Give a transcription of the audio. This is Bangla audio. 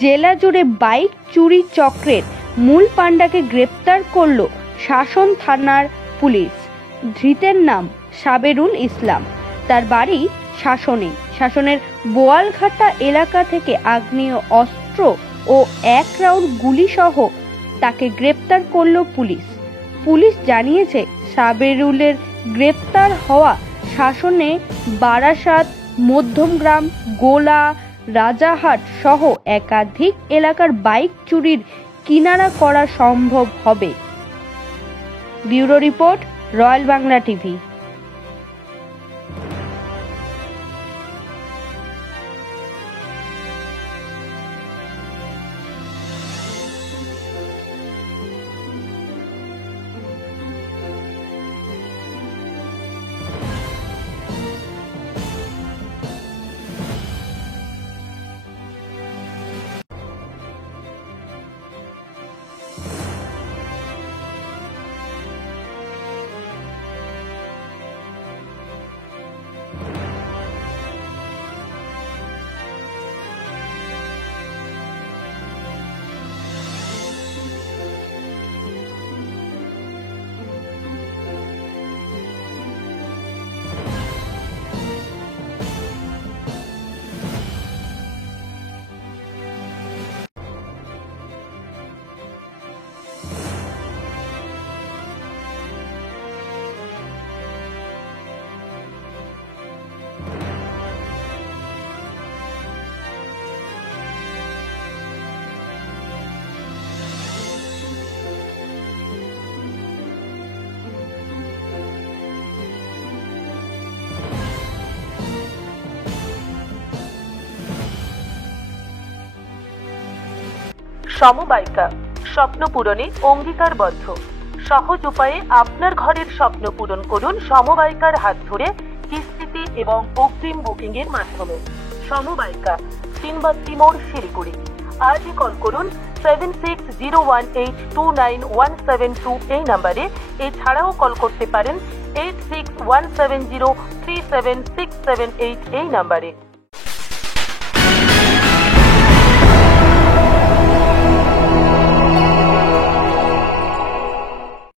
জেলা জুড়ে বাইক চুরি চক্রের মূল পাণ্ডাকে গ্রেপ্তার করল শাসন থানার পুলিশ। ধৃতের নাম সাবেরুল ইসলাম। তার বাড়ি শাসনের বোয়ালঘাটা এলাকা থেকে আগ্নেয় অস্ত্র ও 1 রাউন্ড গুলি সহ তাকে গ্রেপ্তার করল পুলিশ। পুলিশ জানিয়েছে, সাবেরুলের গ্রেপ্তার হওয়া শাসনে বারাসাত, মধ্যমগ্রাম, গোলা, রাজাহাট সহ একাধিক এলাকার বাইক চুরির কিনারা করা সম্ভব হবে। Bureau report, Royal Bangla TV. সমবায়িকা, স্বপ্ন পূরণে অঙ্গীকারবদ্ধ। সহজ উপায়ে আপনার ঘরের স্বপ্ন পূরণ করুন সমবায়িকার হাত ধরে, কিস্তিতে এবং অগ্রিম বুকিং এর মাধ্যমে। সমবায়িকা, তিনবাত্তি মোড়, শিলিগুড়ি। আজই কল করুন 7601829172 এই নাম্বারে। এছাড়াও কল করতে পারেন 8617037678 এই নাম্বারে।